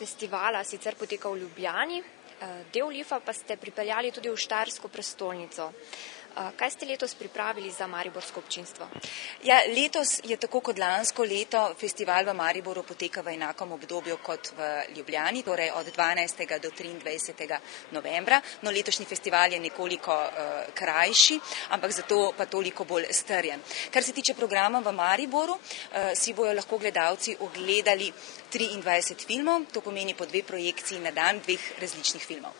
festivala sicer poteka v Ljubljani, del LIF-a pa ste pripeljali tudi v Štajersko prestolnico. Kaj ste letos pripravili za mariborsko občinstvo? Ja, letos je tako kot lansko leto festival v Mariboru poteka v enakem obdobju kot v Ljubljani, torej od 12. do 23. novembra. No, letošnji festival je nekoliko krajši, ampak zato pa toliko bolj strjen. Kar se tiče programa v Mariboru, si bojo lahko gledalci ogledali 23 filmov, to pomeni po 2 projekciji na dan 2 različnih filmov.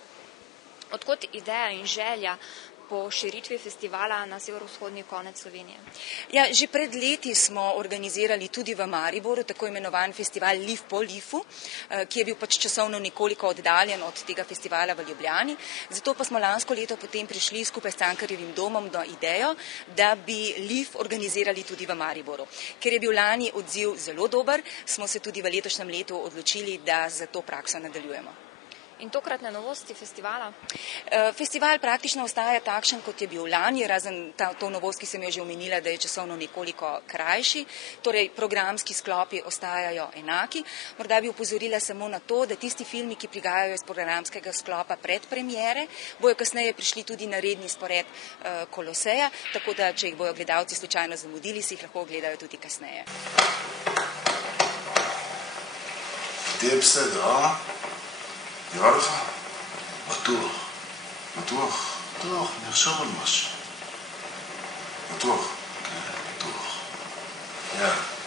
Odkot ideja in želja po širitvi festivala na severovzhodni konec Slovenije? Ja, že pred leti smo organizirali tudi v Mariboru tako imenovan festival LIF po LIF-u, ki je bil pač časovno nekoliko oddaljen od tega festivala v Ljubljani. Zato pa smo lansko leto potem prišli skupaj s Cankarjevim domom do idejo, da bi LIF organizirali tudi v Mariboru. Ker je bil lani odziv zelo dober, smo se tudi v letošnjem letu odločili, da za to prakso nadaljujemo. In tokratne novosti festivala? Festival praktično ostaja takšen, kot je bil lani, razen to novost, ki sem jo že omenila, da je časovno nekoliko krajši, torej programski sklopi ostajajo enaki. Morda bi opozorila samo na to, da tisti filmi, ki prihajajo iz programskega sklopa pred premiere, bojo kasneje prišli tudi na redni spored Koloseja, tako da, če jih bojo gledalci slučajno zamudili, si jih lahko ogledajo tudi kasneje. יאללה, בטוח, נרשום על משהו. בטוח, כן, בטוח. יאללה.